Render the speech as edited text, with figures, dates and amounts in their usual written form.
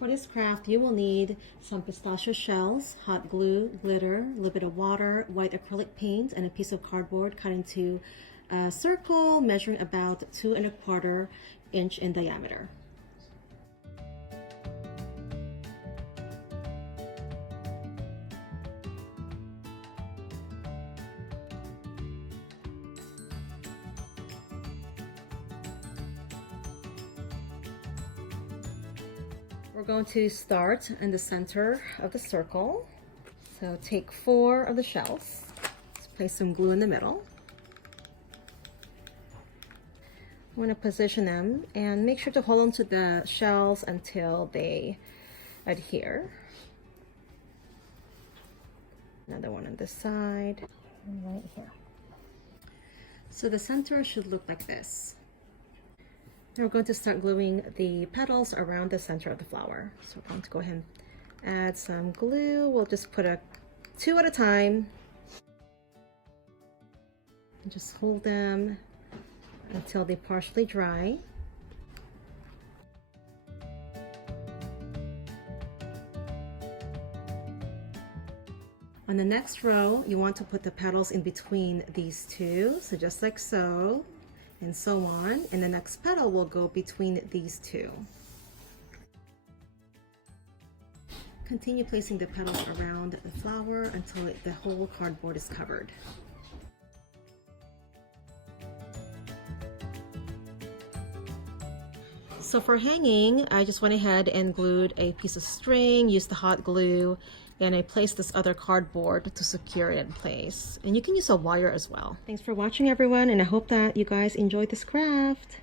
For this craft, you will need some pistachio shells, hot glue, glitter, a little bit of water, white acrylic paint, and a piece of cardboard cut into a circle measuring about 2¼ inch in diameter. We're going to start in the center of the circle. So take 4 of the shells. Let's place some glue in the middle. I want to position them and make sure to hold on to the shells until they adhere. Another one on this side and right here. So the center should look like this. Now we're going to start gluing the petals around the center of the flower. So we're going to go ahead and add some glue. We'll just put 2 at a time. And just hold them until they partially dry. On the next row, you want to put the petals in between these 2. So just like so. And so on, and the next petal will go between these 2. Continue placing the petals around the flower until the whole cardboard is covered. So for hanging, I just went ahead and glued a piece of string, used the hot glue, and I placed this other cardboard to secure it in place. And you can use a wire as well. Thanks for watching, everyone, and I hope that you guys enjoyed this craft.